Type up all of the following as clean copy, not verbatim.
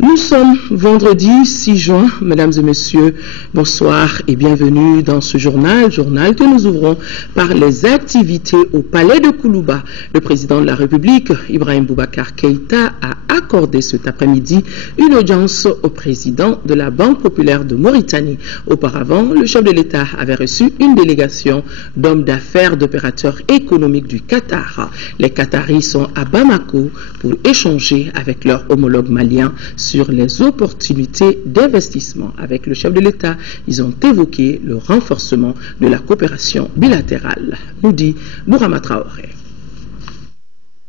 Nous sommes vendredi 6 juin, mesdames et messieurs, bonsoir et bienvenue dans ce journal que nous ouvrons par les activités au palais de Koulouba. Le président de la République, Ibrahim Boubacar Keïta, a accordé cet après-midi une audience au président de la Banque populaire de Mauritanie. Auparavant, le chef de l'État avait reçu une délégation d'hommes d'affaires, d'opérateurs économiques du Qatar. Les Qataris sont à Bamako pour échanger avec leurs homologues maliens sur les opportunités d'investissement. Avec le chef de l'État, ils ont évoqué le renforcement de la coopération bilatérale, nous dit Bourama Traoré.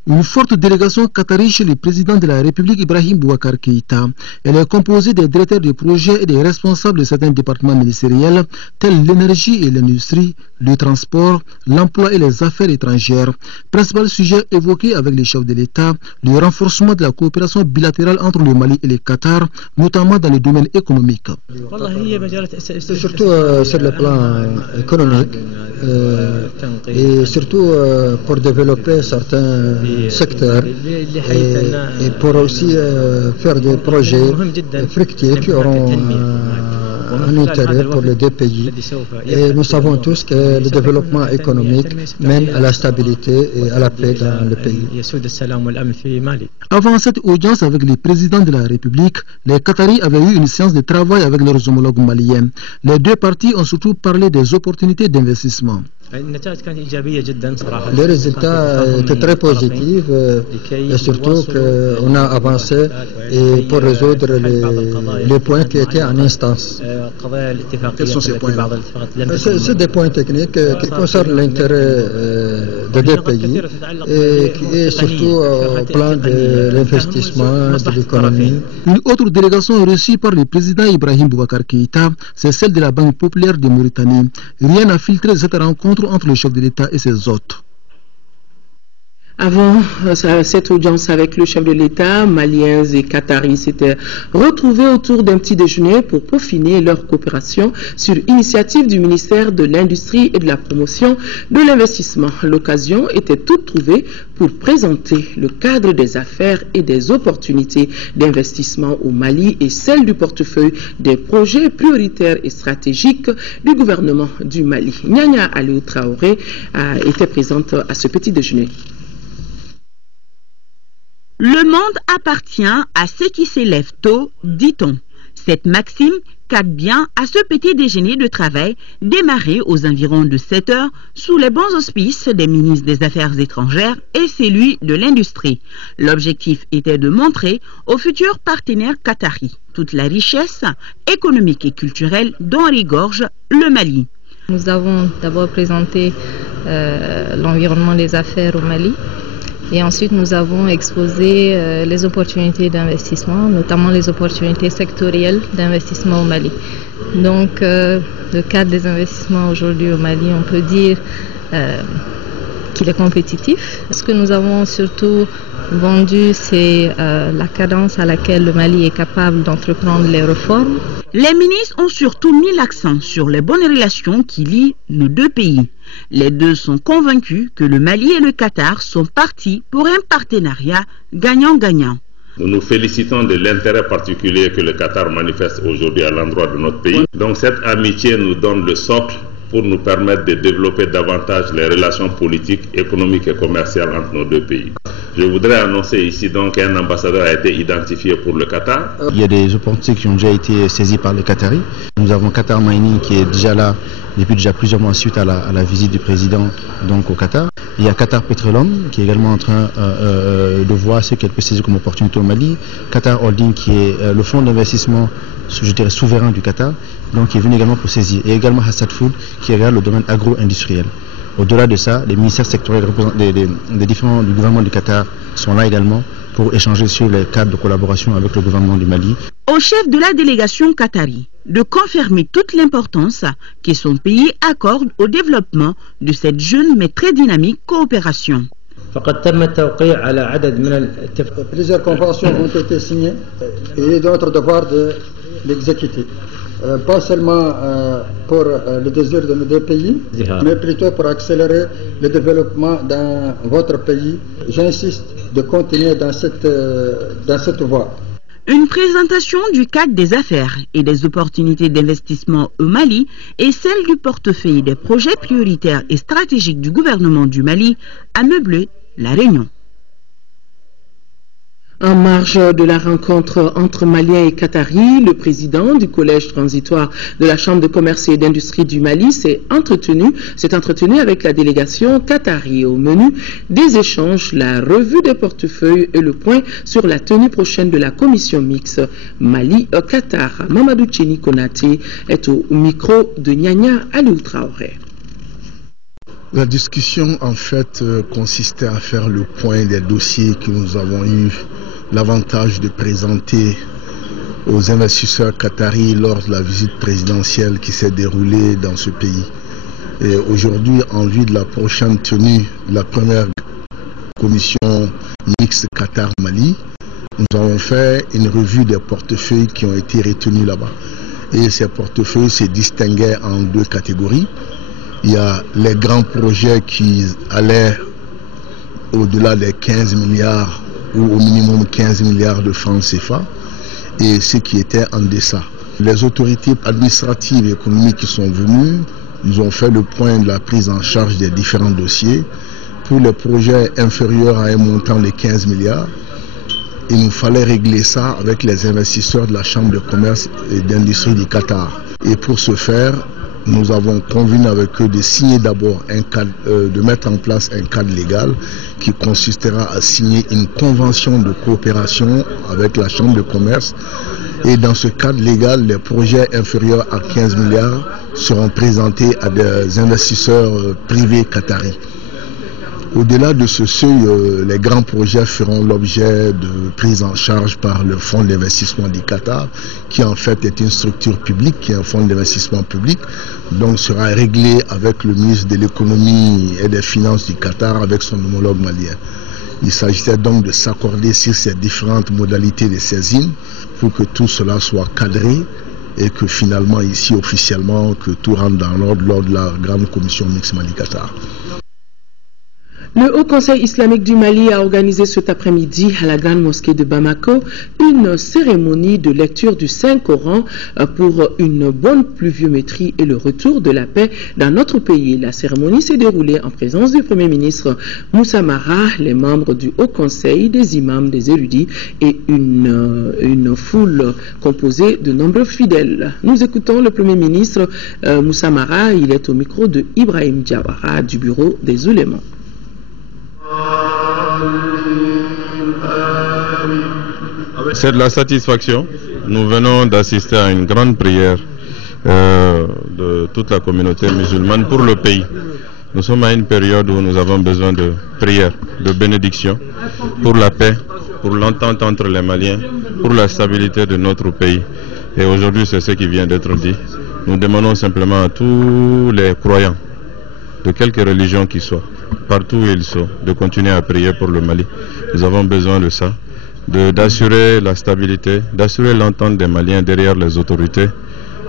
Une forte délégation qatari chez le président de la République Ibrahim Boubacar Keïta. Elle est composée des directeurs de projets et des responsables de certains départements ministériels tels l'énergie et l'industrie, le transport, l'emploi et les affaires étrangères. Principal sujet évoqué avec les chefs de l'État, le renforcement de la coopération bilatérale entre le Mali et le Qatar, notamment dans le domaine économique. Surtout sur le plan économique et surtout pour développer certains secteurs et pour aussi faire des projets fructifiés qui auront un intérêt pour les deux pays. Et nous savons tous que le développement économique mène à la stabilité et à la paix dans le pays. Avant cette audience avec les présidents de la République, les Qataris avaient eu une séance de travail avec leurs homologues maliens. Les deux parties ont surtout parlé des opportunités d'investissement. Les résultats étaient très positifs et surtout qu'on a avancé et pour résourdre les points qui étaient en instance. Quels sont ces points? C'est des points techniques qui concernent l'intérêt des deux pays et qui est surtout au plan de l'investissement, de l'économie. Une autre délégation reçue par le président Ibrahim Boubacar Keïta, c'est celle de la Banque populaire de Mauritanie. Rien n'a filtré de cette rencontre entre le chef de l'État et ses hôtes. Avant cette audience avec le chef de l'État, Maliens et Qataris s'étaient retrouvés autour d'un petit déjeuner pour peaufiner leur coopération sur initiative du ministère de l'Industrie et de la Promotion de l'Investissement. L'occasion était toute trouvée pour présenter le cadre des affaires et des opportunités d'investissement au Mali et celle du portefeuille des projets prioritaires et stratégiques du gouvernement du Mali. Nyanya Aliou Traoré était présente à ce petit déjeuner. Le monde appartient à ceux qui s'élèvent tôt, dit-on. Cette maxime cadre bien à ce petit déjeuner de travail démarré aux environs de 7 heures sous les bons auspices des ministres des Affaires étrangères et celui de l'Industrie. L'objectif était de montrer aux futurs partenaires qataris toute la richesse économique et culturelle dont regorge le Mali. Nous avons d'abord présenté l'environnement des affaires au Mali. Et ensuite, nous avons exposé les opportunités d'investissement, notamment les opportunités sectorielles d'investissement au Mali. Donc, le cadre des investissements aujourd'hui au Mali, on peut dire qu'il est compétitif. Ce que nous avons surtout vendu, c'est la cadence à laquelle le Mali est capable d'entreprendre les réformes. Les ministres ont surtout mis l'accent sur les bonnes relations qui lient nos deux pays. Les deux sont convaincus que le Mali et le Qatar sont partis pour un partenariat gagnant-gagnant. Nous nous félicitons de l'intérêt particulier que le Qatar manifeste aujourd'hui à l'endroit de notre pays. Donc cette amitié nous donne le socle pour nous permettre de développer davantage les relations politiques, économiques et commerciales entre nos deux pays. Je voudrais annoncer ici donc qu'un ambassadeur a été identifié pour le Qatar. Il y a des opportunités qui ont déjà été saisies par les Qataris. Nous avons Qatar Mining qui est déjà là depuis déjà plusieurs mois suite à la visite du président donc, au Qatar. Il y a Qatar Petroleum qui est également en train de voir ce qu'elle peut saisir comme opportunité au Mali. Qatar Holding qui est le fonds d'investissement, je dirais, souverain du Qatar, donc qui est venu également pour saisir. Et également Hassad Food qui regarde le domaine agro-industriel. Au-delà de ça, les ministères sectoriels des différents du gouvernement du Qatar sont là également pour échanger sur les cadres de collaboration avec le gouvernement du Mali. Au chef de la délégation qatari de confirmer toute l'importance que son pays accorde au développement de cette jeune mais très dynamique coopération. Plusieurs conventions ont été signées et d'autres devoirs de l'exécuter. Pas seulement pour le désir de nos deux pays, mais plutôt pour accélérer le développement dans votre pays. J'insiste de continuer dans cette voie. Une présentation du cadre des affaires et des opportunités d'investissement au Mali et celle du portefeuille des projets prioritaires et stratégiques du gouvernement du Mali a meublé la réunion. En marge de la rencontre entre Maliens et Qataris, le président du collège transitoire de la Chambre de commerce et d'industrie du Mali s'est entretenu avec la délégation qatari. Au menu des échanges, la revue des portefeuilles et le point sur la tenue prochaine de la commission mixte Mali-Qatar. Mamadou Tcheni Konaté est au micro de Nyanya Aliou Traoré. La discussion, en fait, consistait à faire le point des dossiers que nous avons eu l'avantage de présenter aux investisseurs qataris lors de la visite présidentielle qui s'est déroulée dans ce pays. Et aujourd'hui, en vue de la prochaine tenue de la première commission mixte Qatar-Mali, nous avons fait une revue des portefeuilles qui ont été retenus là-bas. Et ces portefeuilles se distinguaient en deux catégories. Il y a les grands projets qui allaient au-delà des 15 milliards ou au minimum 15 milliards de francs CFA et ceux qui étaient en deçà. Les autorités administratives et économiques qui sont venues nous ont fait le point de la prise en charge des différents dossiers. Pour les projets inférieurs à un montant de 15 milliards, il nous fallait régler ça avec les investisseurs de la Chambre de commerce et d'industrie du Qatar. Et pour ce faire, nous avons convenu avec eux de signer d'abord un cadre, de mettre en place un cadre légal qui consistera à signer une convention de coopération avec la Chambre de commerce. Et dans ce cadre légal, les projets inférieurs à 15 milliards seront présentés à des investisseurs privés qataris. Au-delà de ce seuil, les grands projets feront l'objet de prise en charge par le Fonds d'investissement du Qatar, qui en fait est une structure publique, qui est un fonds d'investissement public, donc sera réglé avec le ministre de l'économie et des finances du Qatar, avec son homologue malien. Il s'agissait donc de s'accorder sur ces différentes modalités de saisine pour que tout cela soit cadré et que finalement ici officiellement que tout rentre dans l'ordre lors de la grande commission mixte Mali-Qatar. Le Haut Conseil islamique du Mali a organisé cet après-midi à la Grande Mosquée de Bamako une cérémonie de lecture du Saint-Coran pour une bonne pluviométrie et le retour de la paix dans notre pays. La cérémonie s'est déroulée en présence du Premier ministre Moussa Mara, les membres du Haut Conseil, des imams, des érudits et une foule composée de nombreux fidèles. Nous écoutons le Premier ministre Moussa Mara, il est au micro de Ibrahim Diawara du bureau des oulémas. C'est de la satisfaction. Nous venons d'assister à une grande prière de toute la communauté musulmane pour le pays. Nous sommes à une période où nous avons besoin de prière, de bénédiction pour la paix, pour l'entente entre les Maliens, pour la stabilité de notre pays. Et aujourd'hui, c'est ce qui vient d'être dit. Nous demandons simplement à tous les croyants, de quelque religion qu'ils soient, partout où ils sont, de continuer à prier pour le Mali. Nous avons besoin de ça, d'assurer la stabilité, d'assurer l'entente des Maliens derrière les autorités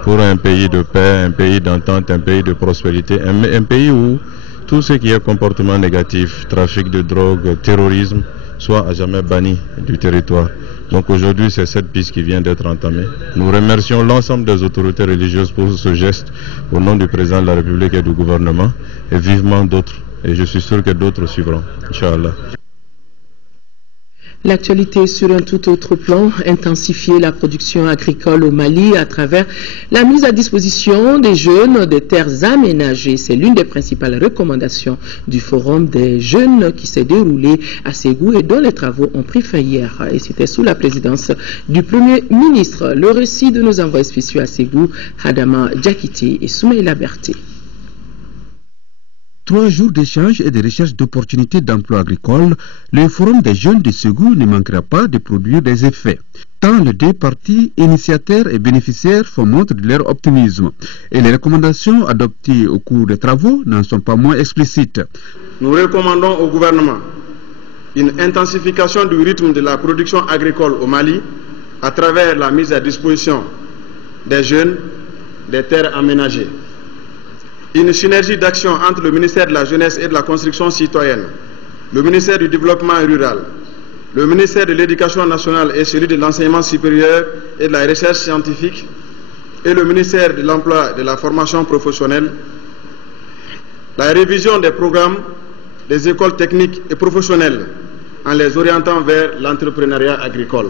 pour un pays de paix, un pays d'entente, un pays de prospérité, un pays où tout ce qui est comportement négatif, trafic de drogue, terrorisme, soit à jamais banni du territoire. Donc aujourd'hui, c'est cette piste qui vient d'être entamée. Nous remercions l'ensemble des autorités religieuses pour ce geste au nom du président de la République et du gouvernement et vivement d'autres. Et je suis sûr que d'autres suivront, Inch'Allah. L'actualité sur un tout autre plan, intensifier la production agricole au Mali à travers la mise à disposition des jeunes des terres aménagées. C'est l'une des principales recommandations du Forum des jeunes qui s'est déroulé à Ségou et dont les travaux ont pris fin hier. Et c'était sous la présidence du Premier ministre. Le récit de nos envoyés spéciaux à Ségou, Hadama Djakiti et Soumaïla Berté. 3 jours d'échanges et de recherche d'opportunités d'emploi agricole, le Forum des jeunes de Ségou ne manquera pas de produire des effets. Tant les deux parties, initiateurs et bénéficiaires, font montre de leur optimisme. Et les recommandations adoptées au cours des travaux n'en sont pas moins explicites. Nous recommandons au gouvernement une intensification du rythme de la production agricole au Mali à travers la mise à disposition des jeunes des terres aménagées. Une synergie d'action entre le ministère de la Jeunesse et de la Construction citoyenne, le ministère du Développement rural, le ministère de l'Éducation nationale et celui de l'enseignement supérieur et de la recherche scientifique et le ministère de l'Emploi et de la formation professionnelle, la révision des programmes des écoles techniques et professionnelles en les orientant vers l'entrepreneuriat agricole,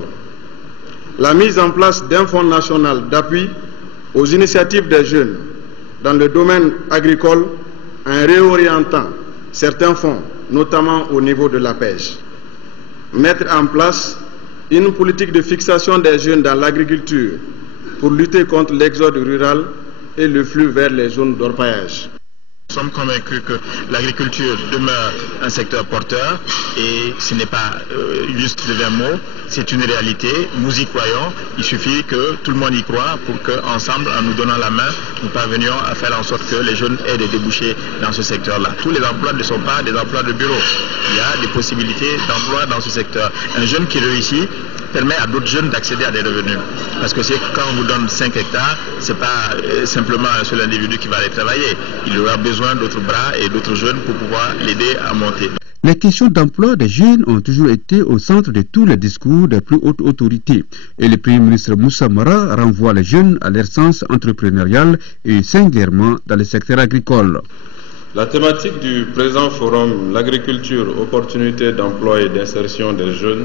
la mise en place d'un fonds national d'appui aux initiatives des jeunes dans le domaine agricole en réorientant certains fonds, notamment au niveau de la pêche. Mettre en place une politique de fixation des jeunes dans l'agriculture pour lutter contre l'exode rural et le flux vers les zones d'orpaillage. Nous sommes convaincus que l'agriculture demeure un secteur porteur et ce n'est pas juste de vieux mots, c'est une réalité. Nous y croyons, il suffit que tout le monde y croit pour qu'ensemble, en nous donnant la main, nous parvenions à faire en sorte que les jeunes aient des débouchés dans ce secteur-là. Tous les emplois ne sont pas des emplois de bureau. Il y a des possibilités d'emploi dans ce secteur. Un jeune qui réussit permet à d'autres jeunes d'accéder à des revenus. Parce que c'est quand on vous donne 5 hectares, ce n'est pas simplement un seul individu qui va aller travailler. Il aura besoin d'autres bras et d'autres jeunes pour pouvoir l'aider à monter. Les questions d'emploi des jeunes ont toujours été au centre de tous les discours des plus hautes autorités. Et le Premier ministre Moussa Mara renvoie les jeunes à leur sens entrepreneurial et singulièrement dans le secteur agricole. La thématique du présent forum, l'agriculture, opportunités d'emploi et d'insertion des jeunes,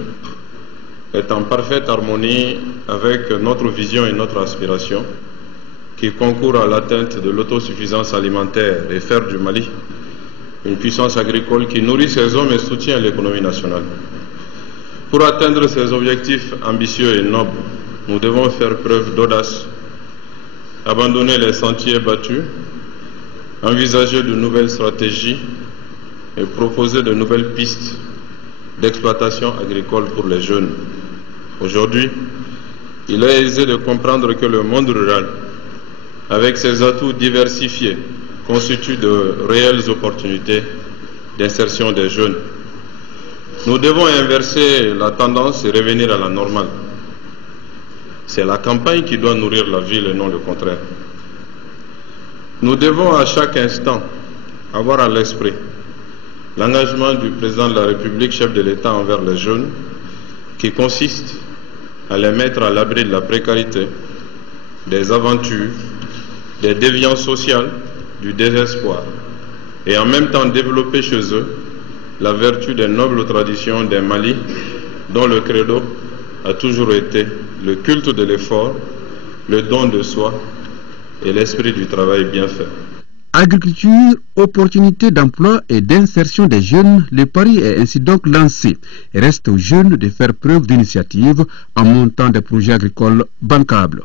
est en parfaite harmonie avec notre vision et notre aspiration qui concourt à l'atteinte de l'autosuffisance alimentaire et faire du Mali une puissance agricole qui nourrit ses hommes et soutient l'économie nationale. Pour atteindre ces objectifs ambitieux et nobles, nous devons faire preuve d'audace, abandonner les sentiers battus, envisager de nouvelles stratégies et proposer de nouvelles pistes d'exploitation agricole pour les jeunes. Aujourd'hui, il est aisé de comprendre que le monde rural, avec ses atouts diversifiés, constitue de réelles opportunités d'insertion des jeunes. Nous devons inverser la tendance et revenir à la normale. C'est la campagne qui doit nourrir la ville et non le contraire. Nous devons à chaque instant avoir à l'esprit l'engagement du président de la République, chef de l'État envers les jeunes, qui consiste à les mettre à l'abri de la précarité, des aventures, des déviances sociales, du désespoir, et en même temps développer chez eux la vertu des nobles traditions des Mali, dont le credo a toujours été le culte de l'effort, le don de soi et l'esprit du travail bien fait. Agriculture, opportunités d'emploi et d'insertion des jeunes, le pari est ainsi donc lancé. Reste aux jeunes de faire preuve d'initiative en montant des projets agricoles bancables.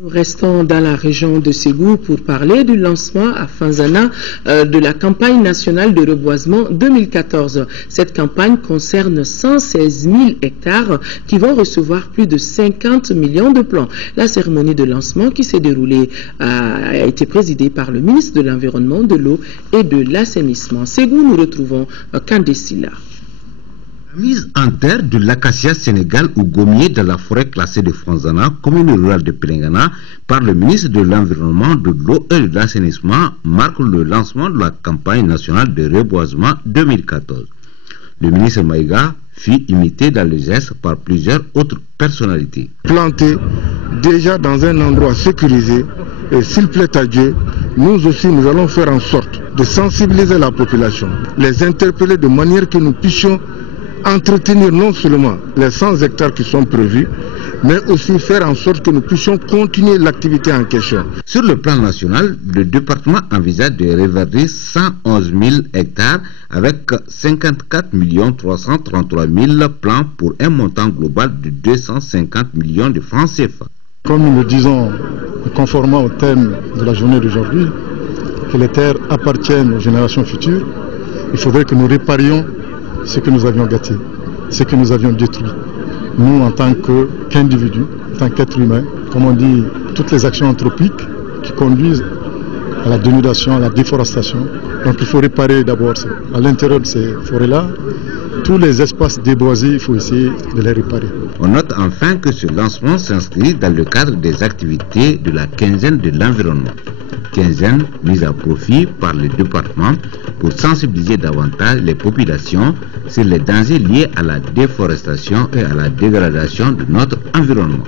Nous restons dans la région de Ségou pour parler du lancement à Fanzana de la campagne nationale de reboisement 2014. Cette campagne concerne 116 000 hectares qui vont recevoir plus de 50 millions de plants. La cérémonie de lancement qui s'est déroulée a été présidée par le ministre de l'Environnement, de l'Eau et de l'Assainissement. Ségou, nous retrouvons Kandesila. La mise en terre de l'acacia sénégal ou gommier dans la forêt classée de Fanzana, commune rurale de Pelengana, par le ministre de l'Environnement, de l'Eau et de l'Assainissement marque le lancement de la campagne nationale de reboisement 2014. Le ministre Maïga fut imité dans les gestes par plusieurs autres personnalités. Planté déjà dans un endroit sécurisé, et s'il plaît à Dieu, nous aussi nous allons faire en sorte de sensibiliser la population, les interpeller de manière que nous puissions entretenir non seulement les 100 hectares qui sont prévus, mais aussi faire en sorte que nous puissions continuer l'activité en question. Sur le plan national, le département envisage de reverdir 111 000 hectares avec 54 333 000 plants pour un montant global de 250 millions de francs CFA. Comme nous le disons, conformément au thème de la journée d'aujourd'hui, que les terres appartiennent aux générations futures, il faudrait que nous réparions ce que nous avions gâté, ce que nous avions détruit. Nous, en tant qu'individus, en tant qu'êtres humains, comme on dit, toutes les actions anthropiques qui conduisent à la dénudation, à la déforestation. Donc il faut réparer d'abord à l'intérieur de ces forêts-là, tous les espaces déboisés, il faut essayer de les réparer. On note enfin que ce lancement s'inscrit dans le cadre des activités de la quinzaine de l'environnement. quinzaine mise à profit par le département pour sensibiliser davantage les populations sur les dangers liés à la déforestation et à la dégradation de notre environnement.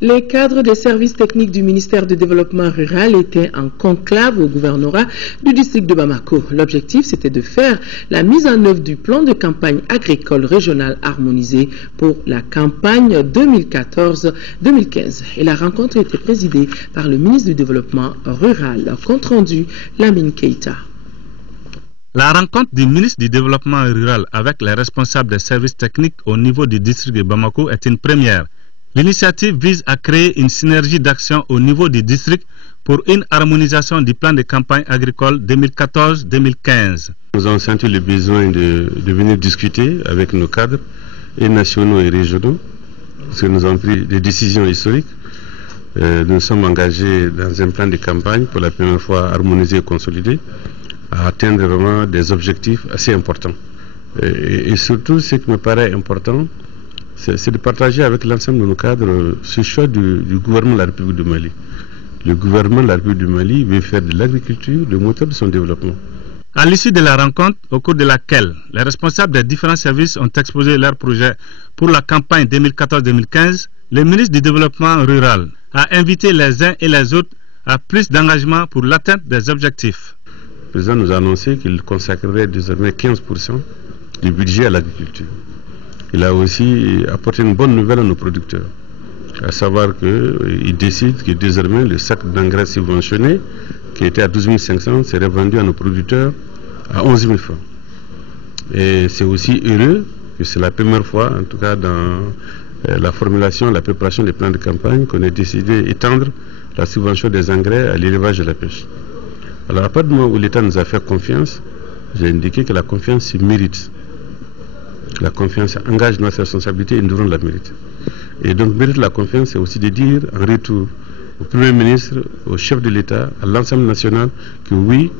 Les cadres des services techniques du ministère du Développement rural étaient en conclave au gouvernorat du district de Bamako. L'objectif, c'était de faire la mise en œuvre du plan de campagne agricole régionale harmonisé pour la campagne 2014-2015. Et la rencontre était présidée par le ministre du Développement rural. Compte rendu, Lamine Keita. La rencontre du ministre du Développement rural avec les responsables des services techniques au niveau du district de Bamako est une première. L'initiative vise à créer une synergie d'action au niveau du district pour une harmonisation du plan de campagne agricole 2014-2015. Nous avons senti le besoin de venir discuter avec nos cadres, et nationaux et régionaux, parce que nous avons pris des décisions historiques. Nous sommes engagés dans un plan de campagne pour la première fois harmonisé et consolidé, à atteindre vraiment des objectifs assez importants. Et surtout, ce qui me paraît important, c'est de partager avec l'ensemble de nos cadres ce choix du gouvernement de la République du Mali. Le gouvernement de la République du Mali veut faire de l'agriculture le moteur de son développement. À l'issue de la rencontre, au cours de laquelle les responsables des différents services ont exposé leurs projets pour la campagne 2014-2015, le ministre du Développement rural a invité les uns et les autres à plus d'engagement pour l'atteinte des objectifs. Le président nous a annoncé qu'il consacrerait désormais 15% du budget à l'agriculture. Il a aussi apporté une bonne nouvelle à nos producteurs, à savoir qu'il décide que désormais le sac d'engrais subventionné, qui était à 12 500, serait vendu à nos producteurs à 11 000 francs. Et c'est aussi heureux que c'est la première fois, en tout cas dans la formulation, la préparation des plans de campagne, qu'on ait décidé d'étendre la subvention des engrais à l'élevage et la pêche. Alors à partir du moment où l'État nous a fait confiance, j'ai indiqué que la confiance se mérite. La confiance engage notre responsabilité et nous devons la mériter. Et donc mérite la confiance, c'est aussi de dire en retour au Premier ministre, au chef de l'État, à l'ensemble national, que oui,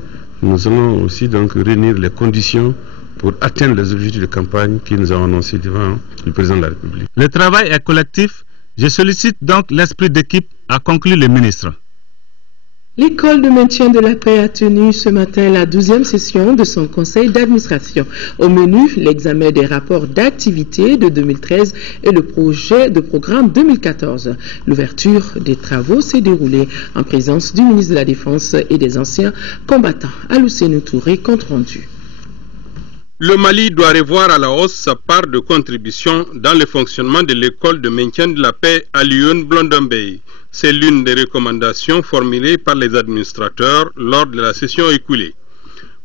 nous allons aussi donc réunir les conditions pour atteindre les objectifs de campagne que nous avons annoncés devant le président de la République. Le travail est collectif. Je sollicite donc l'esprit d'équipe, a conclu le ministre. L'école de maintien de la paix a tenu ce matin la 12e session de son conseil d'administration. Au menu, l'examen des rapports d'activité de 2013 et le projet de programme 2014. L'ouverture des travaux s'est déroulée en présence du ministre de la Défense et des anciens combattants. Alousseinou Touré, compte rendu. Le Mali doit revoir à la hausse sa part de contribution dans le fonctionnement de l'école de maintien de la paix à Lyon-Blondambey. C'est l'une des recommandations formulées par les administrateurs lors de la session écoulée.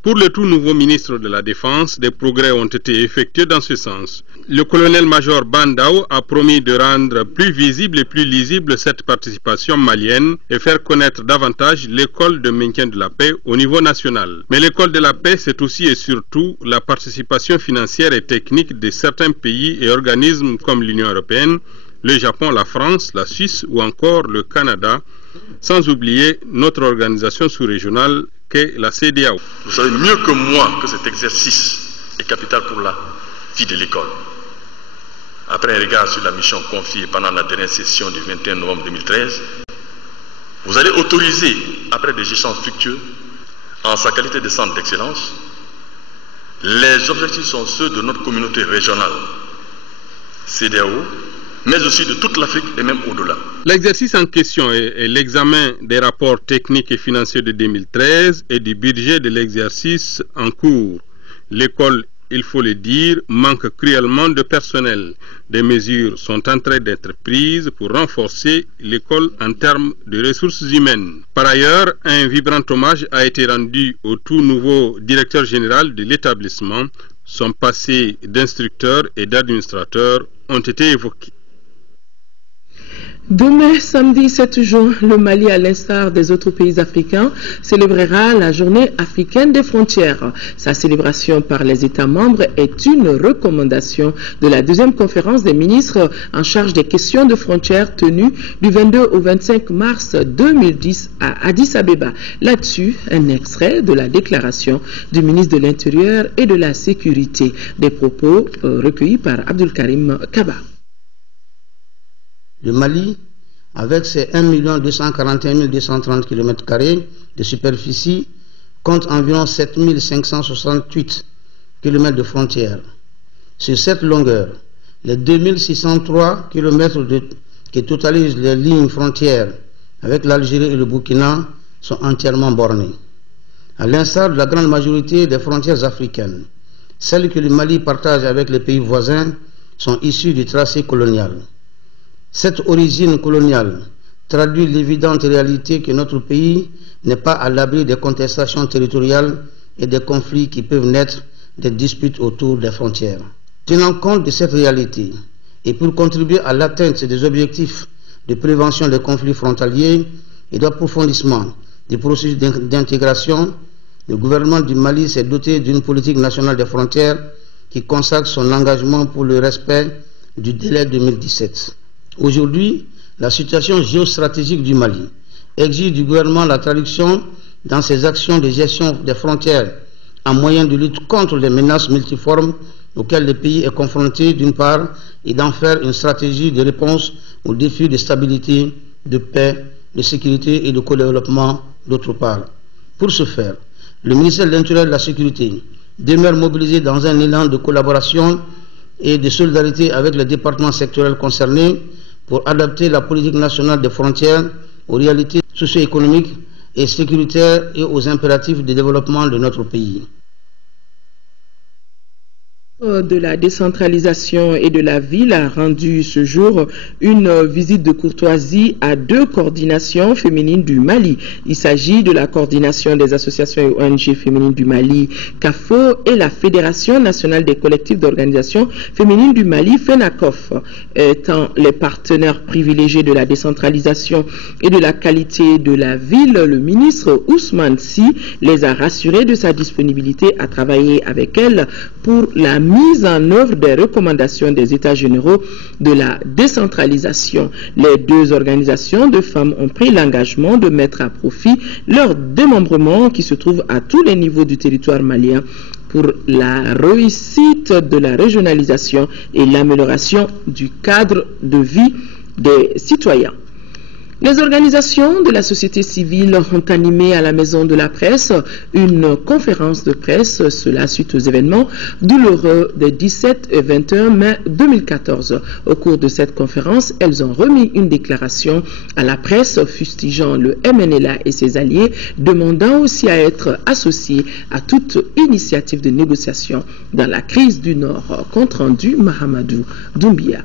Pour le tout nouveau ministre de la Défense, des progrès ont été effectués dans ce sens. Le colonel-major Bandao a promis de rendre plus visible et plus lisible cette participation malienne et faire connaître davantage l'école de maintien de la paix au niveau national. Mais l'école de la paix, c'est aussi et surtout la participation financière et technique de certains pays et organismes comme l'Union européenne, le Japon, la France, la Suisse ou encore le Canada, sans oublier notre organisation sous-régionale qu'est la CEDEAO. Vous savez mieux que moi que cet exercice est capital pour la vie de l'école. Après un regard sur la mission confiée pendant la dernière session du 21 novembre 2013, vous allez autoriser, après des échanges fructueux, en sa qualité de centre d'excellence, les objectifs sont ceux de notre communauté régionale, CEDEAO, mais aussi de toute l'Afrique et même au-delà. L'exercice en question est l'examen des rapports techniques et financiers de 2013 et du budget de l'exercice en cours. L'école, il faut le dire, manque cruellement de personnel. Des mesures sont en train d'être prises pour renforcer l'école en termes de ressources humaines. Par ailleurs, un vibrant hommage a été rendu au tout nouveau directeur général de l'établissement. Son passé d'instructeur et d'administrateur ont été évoqués. Demain, samedi 7 juin, le Mali, à l'instar des autres pays africains, célébrera la journée africaine des frontières. Sa célébration par les États membres est une recommandation de la deuxième conférence des ministres en charge des questions de frontières tenue du 22 au 25 mars 2010 à Addis Abeba. Là-dessus, un extrait de la déclaration du ministre de l'Intérieur et de la Sécurité. Des propos recueillis par Abdul Karim Kaba. Le Mali avec ses 1 241 230 km² de superficie, compte environ 7 568 km de frontières. Sur cette longueur, les 2603 km qui totalisent les lignes frontières avec l'Algérie et le Burkina sont entièrement bornées. À l'instar de la grande majorité des frontières africaines, celles que le Mali partage avec les pays voisins sont issues du tracé colonial. Cette origine coloniale traduit l'évidente réalité que notre pays n'est pas à l'abri des contestations territoriales et des conflits qui peuvent naître des disputes autour des frontières. Tenant compte de cette réalité et pour contribuer à l'atteinte des objectifs de prévention des conflits frontaliers et d'approfondissement des processus d'intégration, le gouvernement du Mali s'est doté d'une politique nationale des frontières qui consacre son engagement pour le respect du délai 2017. Aujourd'hui, la situation géostratégique du Mali exige du gouvernement la traduction dans ses actions de gestion des frontières en moyen de lutte contre les menaces multiformes auxquelles le pays est confronté d'une part et d'en faire une stratégie de réponse aux défis de stabilité, de paix, de sécurité et de co-développement d'autre part. Pour ce faire, le ministère de l'Intérieur et de la Sécurité demeure mobilisé dans un élan de collaboration et de solidarité avec les départements sectoriels concernés pour adapter la politique nationale des frontières aux réalités socio-économiques et sécuritaires et aux impératifs de développement de notre pays. De la décentralisation et de la ville a rendu ce jour une visite de courtoisie à 2 coordinations féminines du Mali. Il s'agit de la coordination des associations et ONG féminines du Mali, CAFO, et la Fédération nationale des collectifs d'organisations féminines du Mali, FENACOF. Étant les partenaires privilégiés de la décentralisation et de la qualité de la ville, le ministre Ousmane Sy les a rassurés de sa disponibilité à travailler avec elles pour la mise en œuvre des recommandations des États généraux de la décentralisation. Les 2 organisations de femmes ont pris l'engagement de mettre à profit leur démembrement qui se trouve à tous les niveaux du territoire malien pour la réussite de la régionalisation et l'amélioration du cadre de vie des citoyens. Les organisations de la société civile ont animé à la Maison de la Presse une conférence de presse, cela suite aux événements douloureux des 17 et 21 mai 2014. Au cours de cette conférence, elles ont remis une déclaration à la presse fustigeant le MNLA et ses alliés, demandant aussi à être associés à toute initiative de négociation dans la crise du Nord. Compte rendu Mahamadou Doumbia.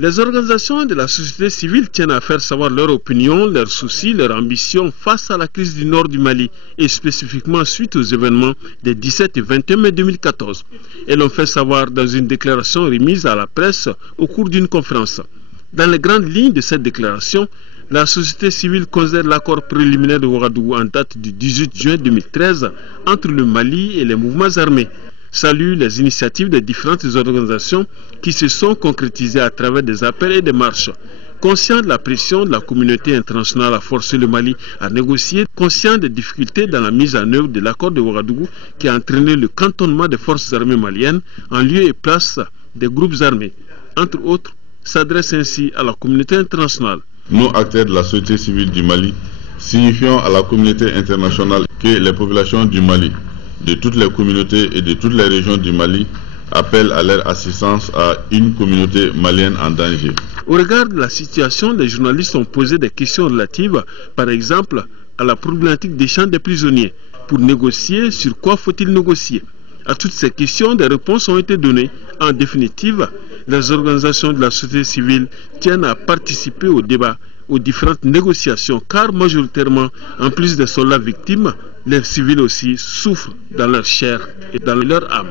Les organisations de la société civile tiennent à faire savoir leur opinion, leurs soucis, leurs ambitions face à la crise du nord du Mali et spécifiquement suite aux événements des 17 et 21 mai 2014. Elles l'ont fait savoir dans une déclaration remise à la presse au cours d'une conférence. Dans les grandes lignes de cette déclaration, la société civile considère l'accord préliminaire de Ouagadougou en date du 18 juin 2013 entre le Mali et les mouvements armés. Salue les initiatives des différentes organisations qui se sont concrétisées à travers des appels et des marches. Conscient de la pression de la communauté internationale à forcer le Mali à négocier, conscient des difficultés dans la mise en œuvre de l'accord de Ouagadougou qui a entraîné le cantonnement des forces armées maliennes en lieu et place des groupes armés, entre autres, s'adresse ainsi à la communauté internationale. Nous, acteurs de la société civile du Mali, signifions à la communauté internationale que les populations du Mali, de toutes les communautés et de toutes les régions du Mali appellent à leur assistance à une communauté malienne en danger. Au regard de la situation, les journalistes ont posé des questions relatives, par exemple, à la problématique des champs des prisonniers. Pour négocier, sur quoi faut-il négocier? À toutes ces questions, des réponses ont été données. En définitive, les organisations de la société civile tiennent à participer au débat, aux différentes négociations, car majoritairement, en plus des soldats victimes, les civils aussi souffrent dans leur chair et dans leur âme.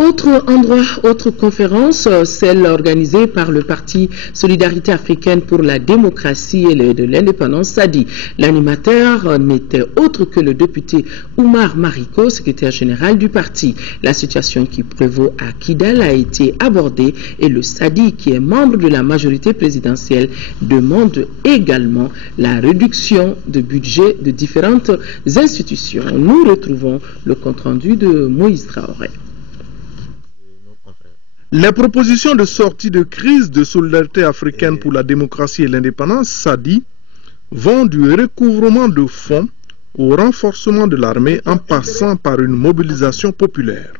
Autre endroit, autre conférence, celle organisée par le Parti Solidarité Africaine pour la démocratie et de l'indépendance, SADI. L'animateur n'était autre que le député Oumar Mariko, secrétaire général du parti. La situation qui prévaut à Kidal a été abordée et le SADI, qui est membre de la majorité présidentielle, demande également la réduction de budget de différentes institutions. Nous retrouvons le compte-rendu de Moïse Traoré. Les propositions de sortie de crise de solidarité africaine pour la démocratie et l'indépendance, SADI, vont du recouvrement de fonds au renforcement de l'armée en passant par une mobilisation populaire.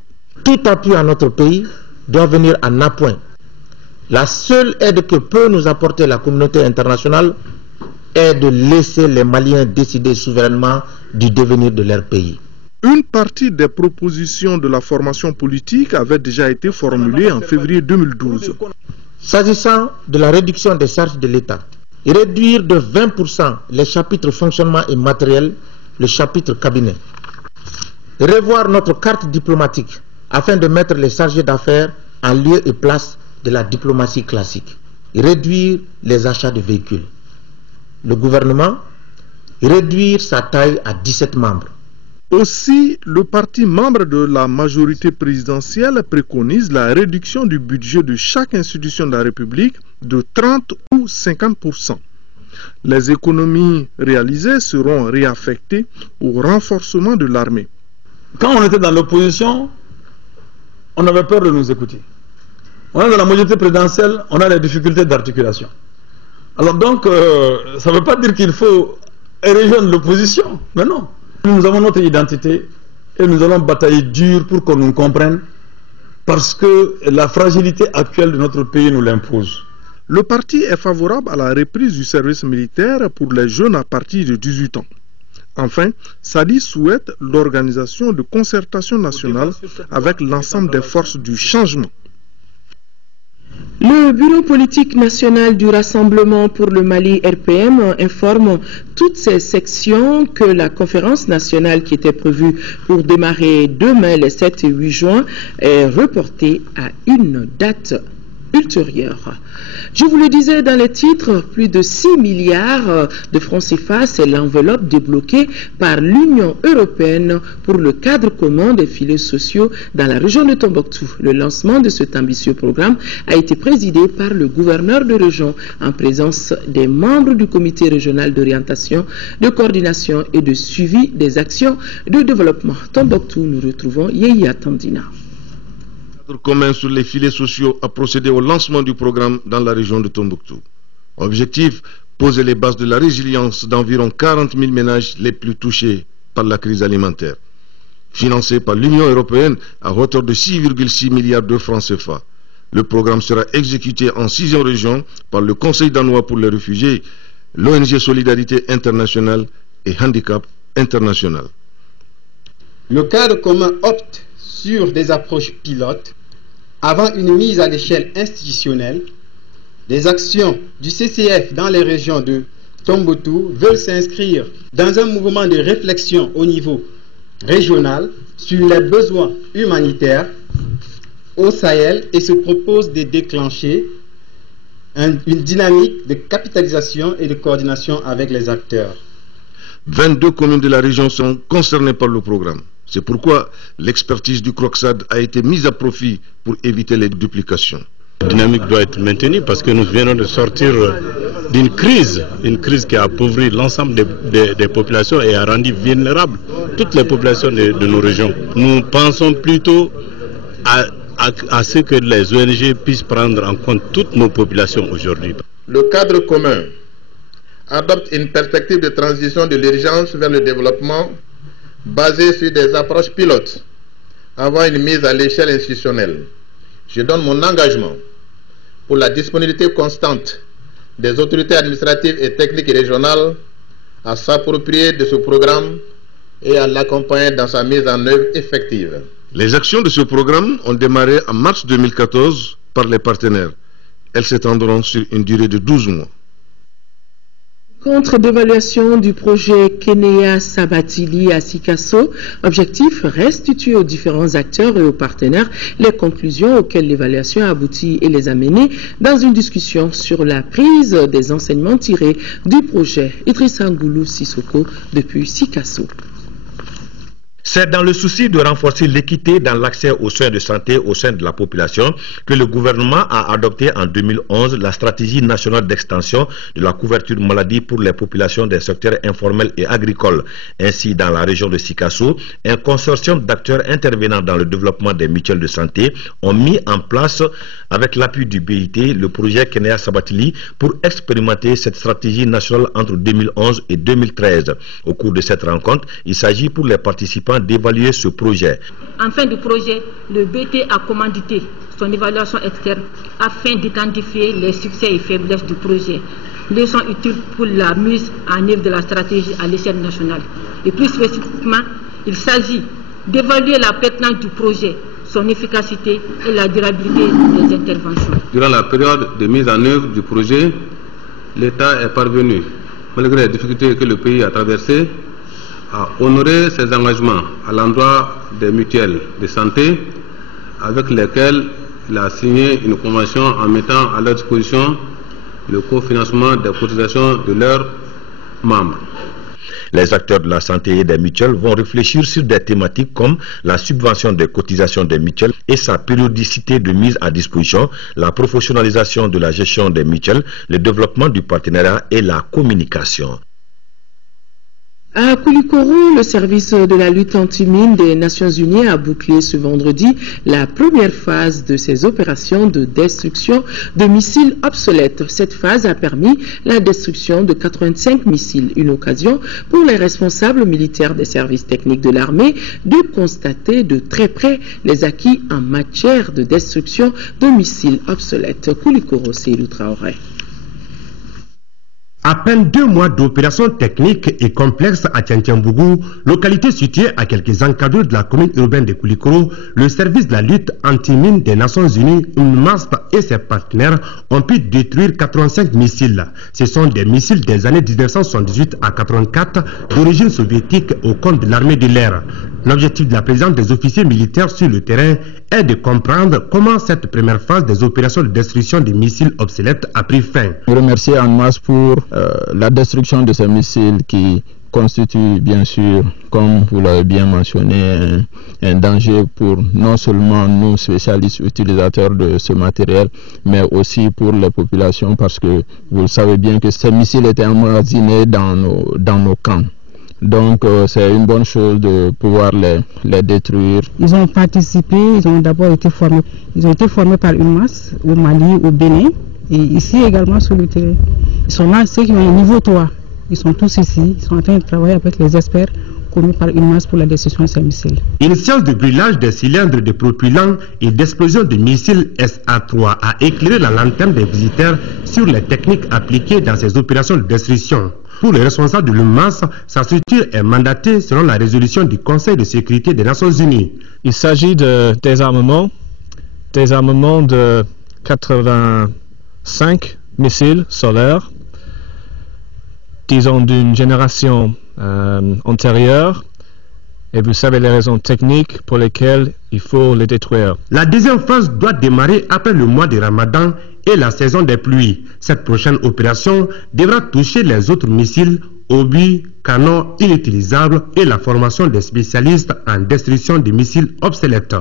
Tout appui à notre pays doit venir en appoint. La seule aide que peut nous apporter la communauté internationale est de laisser les Maliens décider souverainement du devenir de leur pays. Une partie des propositions de la formation politique avait déjà été formulée en février 2012. S'agissant de la réduction des charges de l'État, réduire de 20% les chapitres fonctionnement et matériel, le chapitre cabinet. Revoir notre carte diplomatique afin de mettre les chargés d'affaires en lieu et place de la diplomatie classique. Réduire les achats de véhicules. Le gouvernement, réduire sa taille à 17 membres. Aussi, le parti membre de la majorité présidentielle préconise la réduction du budget de chaque institution de la République de 30 ou 50%. Les économies réalisées seront réaffectées au renforcement de l'armée. Quand on était dans l'opposition, on avait peur de nous écouter. On est dans la majorité présidentielle, on a des difficultés d'articulation. Alors donc, ça ne veut pas dire qu'il faut rejoindre l'opposition, mais non. Nous avons notre identité et nous allons batailler dur pour qu'on nous comprenne parce que la fragilité actuelle de notre pays nous l'impose. Le parti est favorable à la reprise du service militaire pour les jeunes à partir de 18 ans. Enfin, SADI souhaite l'organisation de concertation nationale avec l'ensemble des forces du changement. Le bureau politique national du Rassemblement pour le Mali RPM informe toutes ces sections que la conférence nationale qui était prévue pour démarrer demain les 7 et 8 juin est reportée à une date ultérieure. Je vous le disais dans les titres, plus de 6 milliards de francs CFA, c'est l'enveloppe débloquée par l'Union européenne pour le cadre commun des filets sociaux dans la région de Tombouctou. Le lancement de cet ambitieux programme a été présidé par le gouverneur de région en présence des membres du comité régional d'orientation, de coordination et de suivi des actions de développement. Tombouctou, nous retrouvons Yeya Tandina. Commun sur les filets sociaux a procédé au lancement du programme dans la région de Tombouctou. Objectif, poser les bases de la résilience d'environ 40 000 ménages les plus touchés par la crise alimentaire. Financé par l'Union européenne à hauteur de 6,6 milliards de francs CFA. Le programme sera exécuté en 6 régions par le Conseil danois pour les réfugiés, l'ONG Solidarité Internationale et Handicap International. Le cadre commun opte sur des approches pilotes avant une mise à l'échelle institutionnelle. Des actions du CCF dans les régions de Tombouctou veulent s'inscrire dans un mouvement de réflexion au niveau régional sur les besoins humanitaires au Sahel et se proposent de déclencher une dynamique de capitalisation et de coordination avec les acteurs. 22 communes de la région sont concernées par le programme. C'est pourquoi l'expertise du CROCSAD a été mise à profit pour éviter les duplications. La dynamique doit être maintenue parce que nous venons de sortir d'une crise, une crise qui a appauvri l'ensemble des populations et a rendu vulnérables toutes les populations de nos régions. Nous pensons plutôt à ce que les ONG puissent prendre en compte toutes nos populations aujourd'hui. Le cadre commun adopte une perspective de transition de l'urgence vers le développement basée sur des approches pilotes avant une mise à l'échelle institutionnelle. Je donne mon engagement pour la disponibilité constante des autorités administratives et techniques régionales à s'approprier de ce programme et à l'accompagner dans sa mise en œuvre effective. Les actions de ce programme ont démarré en mars 2014 par les partenaires. Elles s'étendront sur une durée de 12 mois. Contre d'évaluation du projet Kenea Sabatili à Sikasso, objectif restituer aux différents acteurs et aux partenaires les conclusions auxquelles l'évaluation a abouti et les amener dans une discussion sur la prise des enseignements tirés du projet. Idrissa Ngoulou Sissoko depuis Sikasso. C'est dans le souci de renforcer l'équité dans l'accès aux soins de santé au sein de la population que le gouvernement a adopté en 2011 la stratégie nationale d'extension de la couverture maladie pour les populations des secteurs informels et agricoles. Ainsi, dans la région de Sikasso, un consortium d'acteurs intervenant dans le développement des mutuelles de santé ont mis en place, avec l'appui du BIT, le projet Kenea Sabatili pour expérimenter cette stratégie nationale entre 2011 et 2013. Au cours de cette rencontre, il s'agit pour les participants d'évaluer ce projet. En fin de projet, le BT a commandité son évaluation externe afin d'identifier les succès et faiblesses du projet, leçons utiles pour la mise en œuvre de la stratégie à l'échelle nationale. Et plus spécifiquement, il s'agit d'évaluer la pertinence du projet, son efficacité et la durabilité des interventions. Durant la période de mise en œuvre du projet, l'État est parvenu, malgré les difficultés que le pays a traversées, à honorer ses engagements à l'endroit des mutuelles de santé avec lesquelles il a signé une convention en mettant à leur disposition le cofinancement des cotisations de leurs membres. Les acteurs de la santé et des mutuelles vont réfléchir sur des thématiques comme la subvention des cotisations des mutuelles et sa périodicité de mise à disposition, la professionnalisation de la gestion des mutuelles, le développement du partenariat et la communication. À Koulikoro, le service de la lutte anti-mine des Nations Unies a bouclé ce vendredi la première phase de ses opérations de destruction de missiles obsolètes. Cette phase a permis la destruction de 85 missiles, une occasion pour les responsables militaires des services techniques de l'armée de constater de très près les acquis en matière de destruction de missiles obsolètes. Koulikoro, Seydou Traoré. À peine 2 mois d'opérations techniques et complexes à Tiantiambougou, localité située à quelques encadrés de la commune urbaine de Koulikoro, le service de la lutte anti-mine des Nations Unies, UNMASP et ses partenaires ont pu détruire 85 missiles. Ce sont des missiles des années 1978 à 84 d'origine soviétique au compte de l'armée de l'air. L'objectif de la présence des officiers militaires sur le terrain est de comprendre comment cette première phase des opérations de destruction des missiles obsolètes a pris fin. Je remercie UNMASP pour la destruction de ces missiles qui constituent bien sûr, comme vous l'avez bien mentionné, un danger pour non seulement nous spécialistes utilisateurs de ce matériel, mais aussi pour les populations parce que vous le savez bien que ces missiles étaient emmagasinés dans nos camps. Donc c'est une bonne chose de pouvoir les détruire. Ils ont participé, ils ont d'abord été formés. Ils ont été formés par UNMAS au Mali, au Bénin et ici également sur le terrain. Ils sont là, ceux qui ont un niveau 3. Ils sont tous ici, ils sont en train de travailler avec les experts commis par UNMAS pour la destruction de ces missiles. Une séance de brûlage des cylindres de propullant et d'explosion de missiles SA-3 a éclairé la lanterne des visiteurs sur les techniques appliquées dans ces opérations de destruction. Pour les responsables de l'UNMAS, sa structure est mandatée selon la résolution du Conseil de sécurité des Nations Unies. Il s'agit de désarmement de 85 missiles solaires, disons d'une génération antérieure, et vous savez les raisons techniques pour lesquelles il faut les détruire. La deuxième phase doit démarrer après le mois de Ramadan et la saison des pluies. Cette prochaine opération devra toucher les autres missiles, obus, canons inutilisables et la formation des spécialistes en destruction des missiles obsolètes.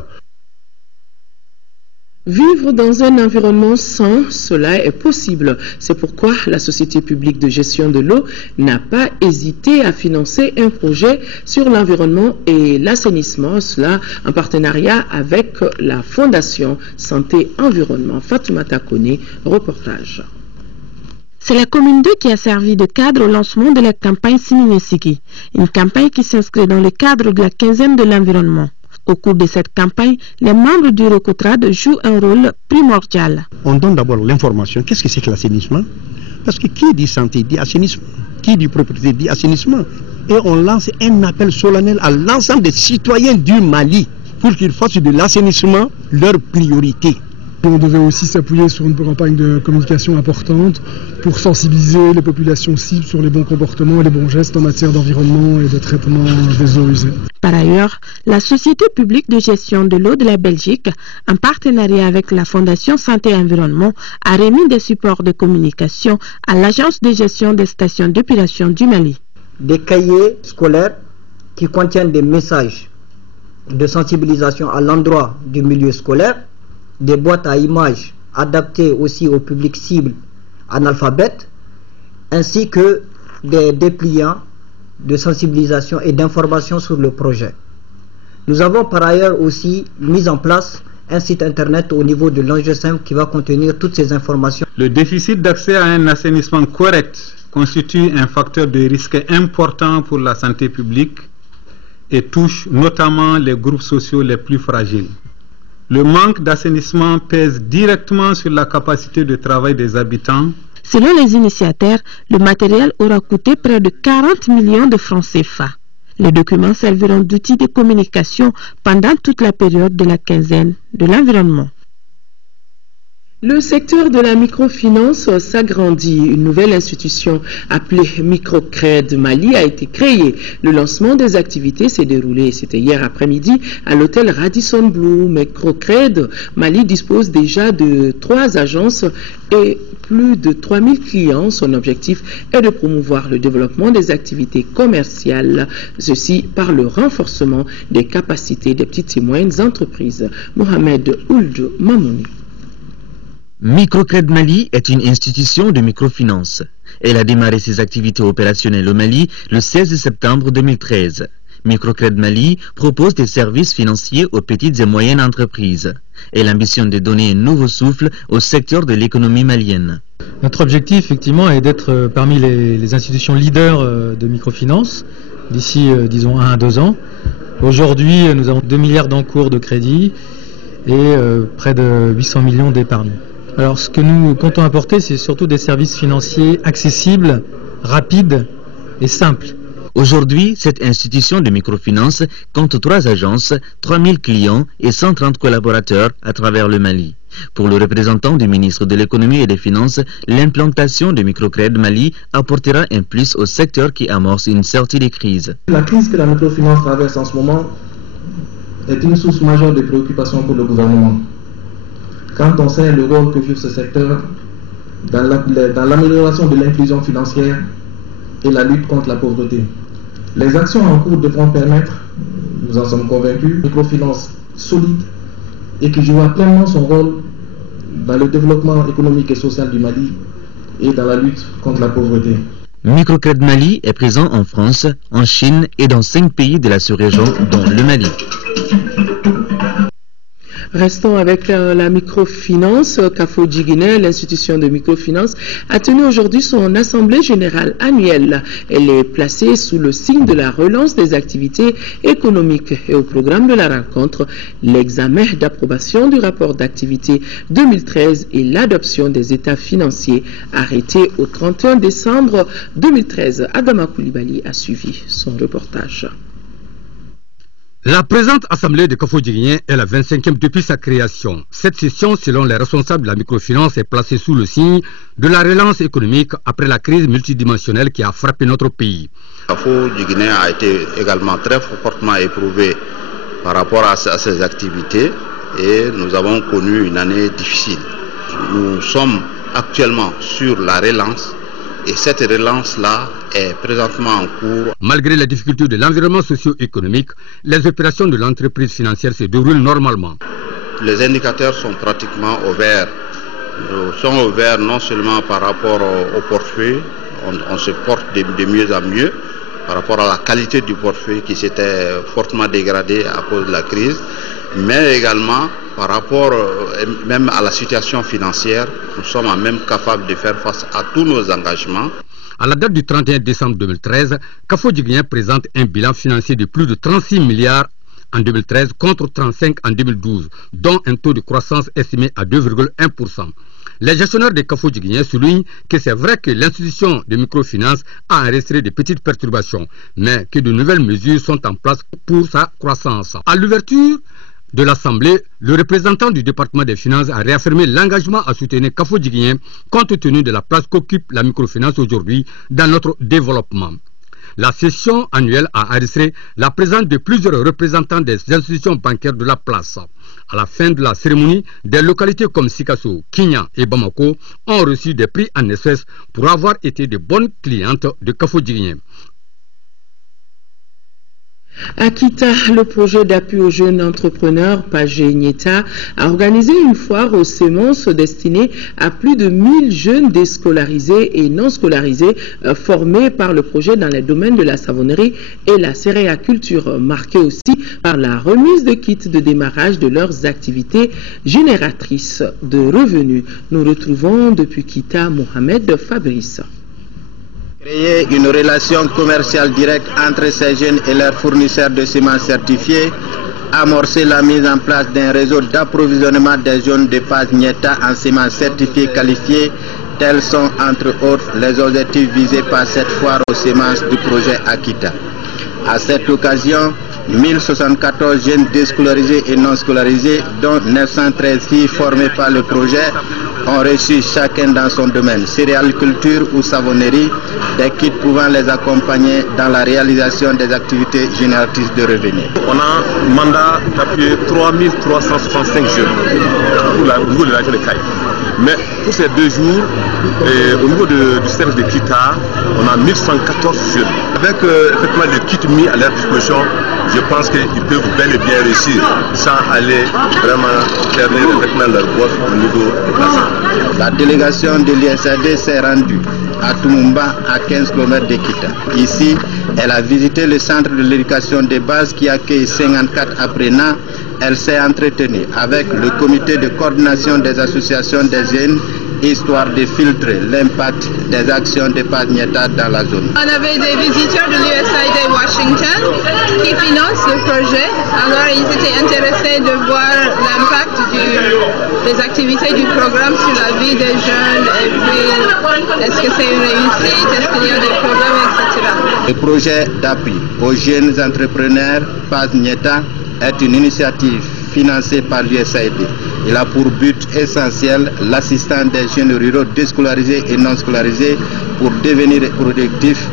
Vivre dans un environnement sain, cela est possible. C'est pourquoi la Société publique de gestion de l'eau n'a pas hésité à financer un projet sur l'environnement et l'assainissement, cela en partenariat avec la Fondation Santé Environnement. Fatoumata Kone, reportage. C'est la commune 2 qui a servi de cadre au lancement de la campagne Siminesiki, une campagne qui s'inscrit dans le cadre de la 15e de l'environnement. Au cours de cette campagne, les membres du Recotrad jouent un rôle primordial. On donne d'abord l'information. Qu'est-ce que c'est que l'assainissement? Parce que qui dit santé dit assainissement, qui dit propriété dit assainissement. Et on lance un appel solennel à l'ensemble des citoyens du Mali pour qu'ils fassent de l'assainissement leur priorité. On devait aussi s'appuyer sur une campagne de communication importante pour sensibiliser les populations cibles sur les bons comportements et les bons gestes en matière d'environnement et de traitement des eaux usées. Par ailleurs, la Société publique de gestion de l'eau de la Belgique, en partenariat avec la Fondation Santé et Environnement, a remis des supports de communication à l'Agence de gestion des stations d'épuration du Mali. Des cahiers scolaires qui contiennent des messages de sensibilisation à l'endroit du milieu scolaire, des boîtes à images adaptées aussi au public cible analphabète, ainsi que des dépliants de sensibilisation et d'information sur le projet. Nous avons par ailleurs aussi mis en place un site internet au niveau de l'enjeu simple qui va contenir toutes ces informations. Le déficit d'accès à un assainissement correct constitue un facteur de risque important pour la santé publique et touche notamment les groupes sociaux les plus fragiles. Le manque d'assainissement pèse directement sur la capacité de travail des habitants. Selon les initiateurs, le matériel aura coûté près de 40 millions de francs CFA. Les documents serviront d'outils de communication pendant toute la période de la quinzaine de l'environnement. Le secteur de la microfinance s'agrandit. Une nouvelle institution appelée Microcred Mali a été créée. Le lancement des activités s'est déroulé, c'était hier après-midi, à l'hôtel Radisson Blu. Microcred Mali dispose déjà de 3 agences et plus de 3000 clients. Son objectif est de promouvoir le développement des activités commerciales, ceci par le renforcement des capacités des petites et moyennes entreprises. Mohamed Ould Mamouni. Microcred Mali est une institution de microfinance. Elle a démarré ses activités opérationnelles au Mali le 16 septembre 2013. Microcred Mali propose des services financiers aux petites et moyennes entreprises. Elle ambitionne de donner un nouveau souffle au secteur de l'économie malienne. Notre objectif, effectivement, est d'être parmi les institutions leaders de microfinance d'ici, disons, 1 à 2 ans. Aujourd'hui, nous avons 2 milliards d'encours de crédit et près de 800 millions d'épargne. Alors, ce que nous comptons apporter, c'est surtout des services financiers accessibles, rapides et simples. Aujourd'hui, cette institution de microfinance compte 3 agences, 3000 clients et 130 collaborateurs à travers le Mali. Pour le représentant du ministre de l'économie et des finances, l'implantation de Microcred Mali apportera un plus au secteur qui amorce une sortie de crise. La crise que la microfinance traverse en ce moment est une source majeure de préoccupation pour le gouvernement. Quand on sait le rôle que joue ce secteur dans l'amélioration de l'inclusion financière et la lutte contre la pauvreté. Les actions en cours devront permettre, nous en sommes convaincus, une microfinance solide et qui jouera pleinement son rôle dans le développement économique et social du Mali et dans la lutte contre la pauvreté. Microcred Mali est présent en France, en Chine et dans 5 pays de la sous-région, dont le Mali. Restons avec la microfinance. Kafodji Guinée, l'institution de microfinance, a tenu aujourd'hui son assemblée générale annuelle. Elle est placée sous le signe de la relance des activités économiques et au programme de la rencontre, l'examen d'approbation du rapport d'activité 2013 et l'adoption des états financiers arrêtés au 31 décembre 2013. Adama Koulibaly a suivi son reportage. La présente assemblée de Kafodji Guinée est la 25e depuis sa création. Cette session, selon les responsables de la microfinance, est placée sous le signe de la relance économique après la crise multidimensionnelle qui a frappé notre pays. Kafodji Guinée a été également très fortement éprouvé par rapport à ses activités et nous avons connu une année difficile. Nous sommes actuellement sur la relance. Et cette relance-là est présentement en cours. Malgré les difficultés de l'environnement socio-économique, les opérations de l'entreprise financière se déroulent normalement. Les indicateurs sont pratiquement au vert. Ils sont au vert non seulement par rapport au portefeuille, on se porte de mieux en mieux, par rapport à la qualité du portefeuille qui s'était fortement dégradée à cause de la crise, mais également par rapport même à la situation financière, nous sommes même capables de faire face à tous nos engagements. À la date du 31 décembre 2013, Kafodji Guinée présente un bilan financier de plus de 36 milliards en 2013 contre 35 en 2012, dont un taux de croissance estimé à 2,1%. Les gestionnaires de Kafodji Guinée soulignent que c'est vrai que l'institution de microfinance a enregistré de petites perturbations, mais que de nouvelles mesures sont en place pour sa croissance. À l'ouverture de l'Assemblée, le représentant du département des finances a réaffirmé l'engagement à soutenir Kafodji Guinée compte tenu de la place qu'occupe la microfinance aujourd'hui dans notre développement. La session annuelle a enregistré la présence de plusieurs représentants des institutions bancaires de la place. À la fin de la cérémonie, des localités comme Sikasso, Kinya et Bamako ont reçu des prix en espèces pour avoir été de bonnes clientes de Kafodji Guinée. À Kita, le projet d'appui aux jeunes entrepreneurs Pagé Nieta a organisé une foire aux semences destinée à plus de 1000 jeunes déscolarisés et non scolarisés formés par le projet dans les domaines de la savonnerie et la céréaculture, marqué aussi par la remise de kits de démarrage de leurs activités génératrices de revenus. Nous retrouvons depuis Kita Mohamed Fabrice. Créer une relation commerciale directe entre ces jeunes et leurs fournisseurs de semences certifiés, amorcer la mise en place d'un réseau d'approvisionnement des jeunes de Pagé Nieta en semences certifiées qualifiées, tels sont entre autres les objectifs visés par cette foire aux semences du projet Akita. À cette occasion, 1074 jeunes déscolarisés et non scolarisés, dont 913 filles formées par le projet, ont reçu chacun dans son domaine, céréaliculture ou savonnerie, des kits pouvant les accompagner dans la réalisation des activités génératrices de revenus. On a un mandat d'appuyer 3365 jeunes au niveau de la région de Caille. Mais pour ces 2 jours, au niveau du service de Kita, on a 1114 jeunes. Avec effectivement le kit mis à leur disposition, je pense qu'ils peuvent bel et bien réussir sans aller vraiment terminer effectivement leur boîte au niveau de place. La délégation de l'ISAD s'est rendue à Tumumba, à 15 km de Kita. Ici, elle a visité le centre de l'éducation de base qui accueille 54 apprenants. Elle s'est entretenue avec le comité de coordination des associations des jeunes, histoire de filtrer l'impact des actions de Pagé Nieta dans la zone. On avait des visiteurs de l'USAID Washington qui financent le projet. Alors ils étaient intéressés de voir l'impact des activités du programme sur la vie des jeunes. Et puis, est-ce que c'est une réussite, est-ce qu'il y a des problèmes, etc. Le projet d'appui aux jeunes entrepreneurs Pagé Nieta est une initiative financée par l'USAID. Il a pour but essentiel l'assistance des jeunes ruraux déscolarisés et non scolarisés pour devenir productifs.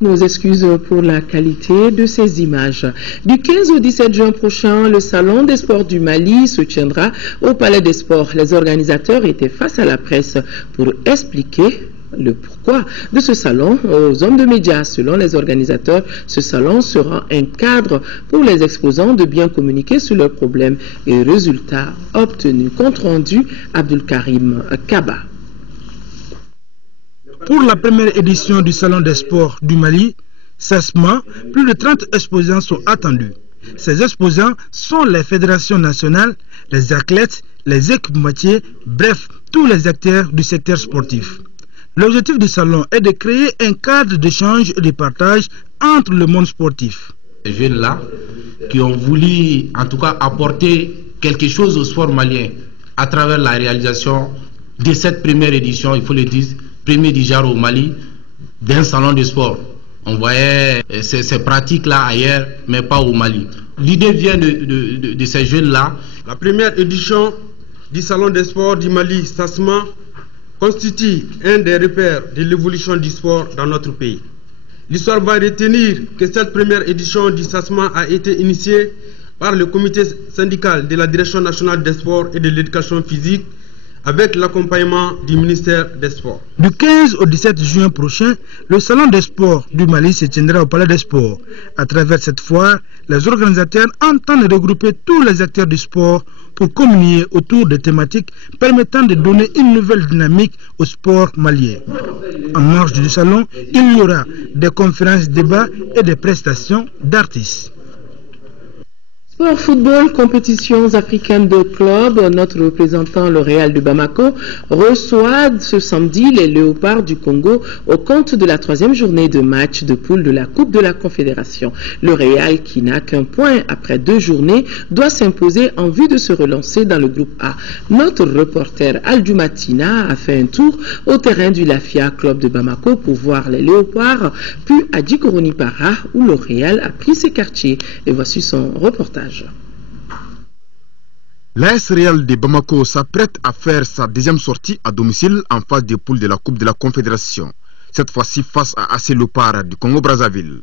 Nos excuses pour la qualité de ces images. Du 15 au 17 juin prochain, le Salon des sports du Mali se tiendra au Palais des Sports. Les organisateurs étaient face à la presse pour expliquer le pourquoi de ce salon aux hommes de médias. Selon les organisateurs, ce salon sera un cadre pour les exposants de bien communiquer sur leurs problèmes et résultats obtenus. Compte rendu, Abdul Karim Kaba. Pour la première édition du Salon des sports du Mali, SESMA, plus de 30 exposants sont attendus. Ces exposants sont les fédérations nationales, les athlètes, les équipementiers, bref, tous les acteurs du secteur sportif. L'objectif du salon est de créer un cadre d'échange et de partage entre le monde sportif. Les jeunes-là qui ont voulu en tout cas apporter quelque chose au sport malien à travers la réalisation de cette première édition, il faut le dire, premier du genre au Mali, d'un salon de sport. On voyait ces pratiques-là ailleurs, mais pas au Mali. L'idée vient de ces jeunes-là. La première édition du salon des sports du Mali, SASMA, constitue un des repères de l'évolution du sport dans notre pays. L'histoire va retenir que cette première édition du SASMA a été initiée par le comité syndical de la Direction nationale des sports et de l'éducation physique avec l'accompagnement du ministère des Sports. Du 15 au 17 juin prochain, le Salon des sports du Mali se tiendra au Palais des Sports. À travers cette foire, les organisateurs entendent regrouper tous les acteurs du sport pour communier autour de thématiques permettant de donner une nouvelle dynamique au sport malien. En marge du salon, il y aura des conférences, débats et des prestations d'artistes. Sport football, compétitions africaines de clubs, notre représentant, le Real de Bamako, reçoit ce samedi les Léopards du Congo au compte de la 3e journée de match de poule de la Coupe de la Confédération. Le Real, qui n'a qu'un point après 2 journées, doit s'imposer en vue de se relancer dans le groupe A. Notre reporter Aldou Matina a fait un tour au terrain du Lafia Club de Bamako pour voir les Léopards, puis à Djikoronipara où le Real a pris ses quartiers. Et voici son reportage. L'AS Real de Bamako s'apprête à faire sa 2e sortie à domicile en phase de poule de la Coupe de la Confédération. Cette fois-ci face à AC Léopard du Congo-Brazzaville.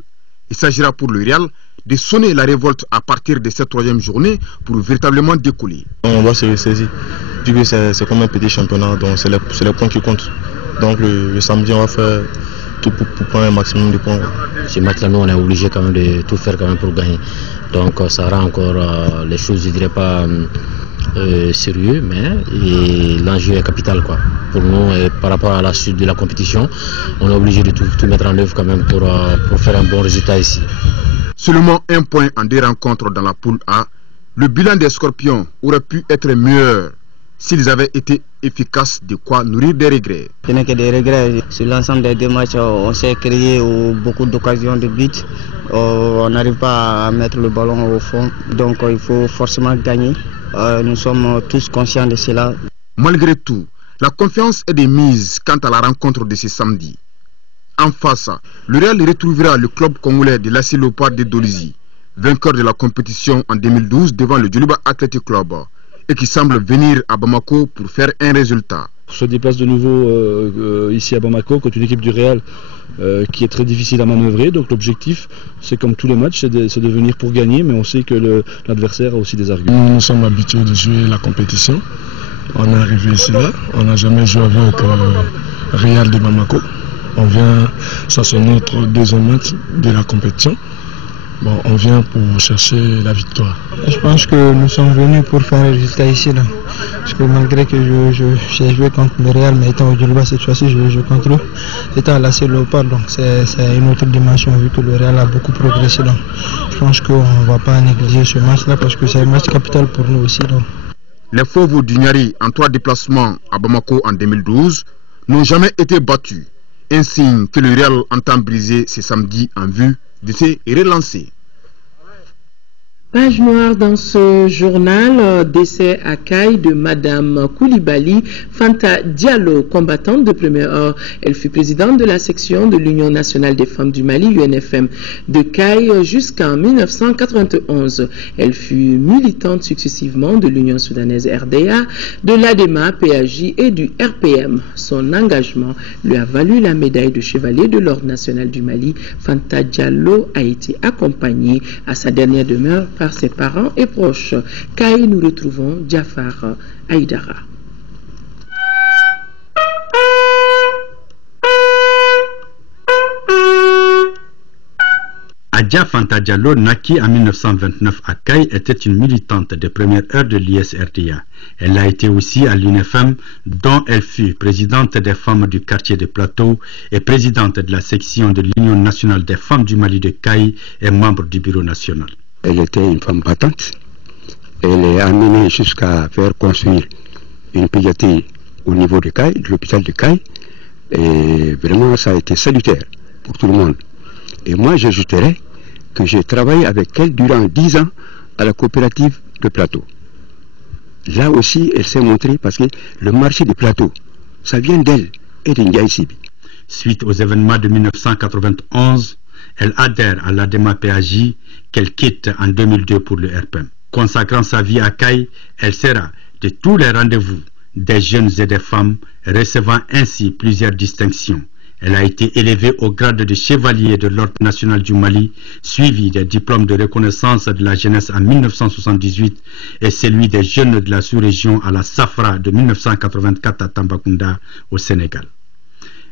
Il s'agira pour le Real de sonner la révolte à partir de cette 3e journée pour véritablement décoller. On doit se ressaisir, puisque c'est comme un petit championnat, donc c'est les points qui comptent. Donc le samedi, on va faire tout pour prendre un maximum de points. Ce match-là, nous, on est obligé quand même de tout faire quand même pour gagner. Donc ça rend encore les choses, je dirais pas sérieux, mais l'enjeu est capital quoi. Pour nous et par rapport à la suite de la compétition, on est obligé de tout mettre en œuvre quand même pour faire un bon résultat ici. Seulement un point en 2 rencontres dans la poule A, le bilan des Scorpions aurait pu être meilleur s'ils avaient été efficaces, de quoi nourrir des regrets. Ce n'est que des regrets. Sur l'ensemble des 2 matchs, on s'est créé beaucoup d'occasions de but. On n'arrive pas à mettre le ballon au fond, donc il faut forcément gagner. Nous sommes tous conscients de cela. Malgré tout, la confiance est démise quant à la rencontre de ce samedi. En face, le Real retrouvera le club congolais de l'AS Léopard de Dolisie, vainqueur de la compétition en 2012 devant le Djoliba Athletic Club, et qui semble venir à Bamako pour faire un résultat. On se déplace de nouveau ici à Bamako contre une équipe du Real qui est très difficile à manœuvrer. Donc l'objectif, c'est comme tous les matchs, c'est de venir pour gagner, mais on sait que l'adversaire a aussi des arguments. Nous sommes habitués de jouer la compétition. On est arrivé ici là, on n'a jamais joué avec Real de Bamako. On vient, ça c'est notre 2e match de la compétition. Bon, on vient pour chercher la victoire. Je pense que nous sommes venus pour faire un résultat ici là. Parce que malgré que j'ai joué contre le Real, mais étant au Djoliba cette fois-ci, je joue contre eux. Étant à l'AS Léopard, donc c'est une autre dimension vu que le Real a beaucoup progressé. Donc je pense qu'on ne va pas négliger ce match-là parce que c'est un match capital pour nous aussi. Donc. Les Fauves du Niari en 3 déplacements à Bamako en 2012 n'ont jamais été battus. Un signe que le Real entend briser ce samedi en vue de se relancer. Page noire dans ce journal, décès à Caille de Madame Koulibaly Fanta Diallo, combattante de première heure. Elle fut présidente de la section de l'Union nationale des femmes du Mali, UNFM, de Caille jusqu'en 1991. Elle fut militante successivement de l'Union soudanaise RDA, de l'ADEMA, PAJ et du RPM. Son engagement lui a valu la médaille de chevalier de l'Ordre national du Mali. Fanta Diallo a été accompagnée à sa dernière demeure par ses parents et proches. Caille, nous retrouvons Jafar Aïdara. Adja Fanta Diallo, naquit en 1929 à Caille, était une militante de première heure de l'ISRDA. Elle a été aussi à l'UNFM, dont elle fut présidente des femmes du quartier de Plateau et présidente de la section de l'Union nationale des femmes du Mali de Caille et membre du bureau national. Elle était une femme battante. Elle est amenée jusqu'à faire construire une pédiatrie au niveau de Caille, de l'hôpital de Caille. Et vraiment, ça a été salutaire pour tout le monde. Et moi, j'ajouterais que j'ai travaillé avec elle durant 10 ans à la coopérative de Plateau. Là aussi, elle s'est montrée parce que le marché de Plateau, ça vient d'elle et de Ndiaye Sibi. Suite aux événements de 1991, elle adhère à l'ADEMA PAJ qu'elle quitte en 2002 pour le RPM. Consacrant sa vie à Caille, elle sera de tous les rendez-vous des jeunes et des femmes, recevant ainsi plusieurs distinctions. Elle a été élevée au grade de chevalier de l'Ordre national du Mali, suivi des diplômes de reconnaissance de la jeunesse en 1978 et celui des jeunes de la sous-région à la Safra de 1984 à Tambacounda, au Sénégal.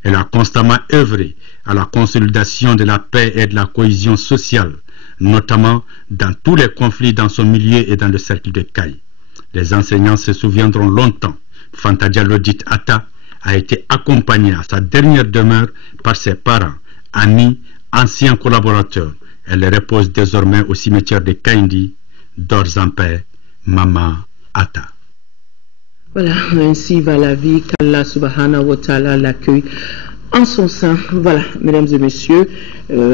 Elle a constamment œuvré à la consolidation de la paix et de la cohésion sociale, notamment dans tous les conflits dans son milieu et dans le cercle de Caille. Les enseignants se souviendront longtemps. Fanta Diallo, dite Atta, a été accompagnée à sa dernière demeure par ses parents, amis, anciens collaborateurs. Elle repose désormais au cimetière de Kaindi, dors en paix, Maman Atta. Voilà, ainsi va la vie qu'Allah subhanahu wa ta'ala l'accueille en son sein. Voilà, mesdames et messieurs,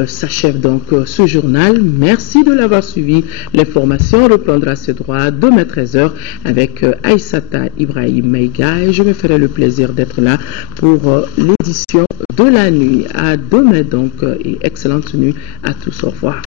s'achève donc ce journal. Merci de l'avoir suivi. L'information reprendra ses droits demain 13h avec Aïssata Ibrahim Maïga et je me ferai le plaisir d'être là pour l'édition de la nuit. À demain donc et excellente nuit à tous. Au revoir.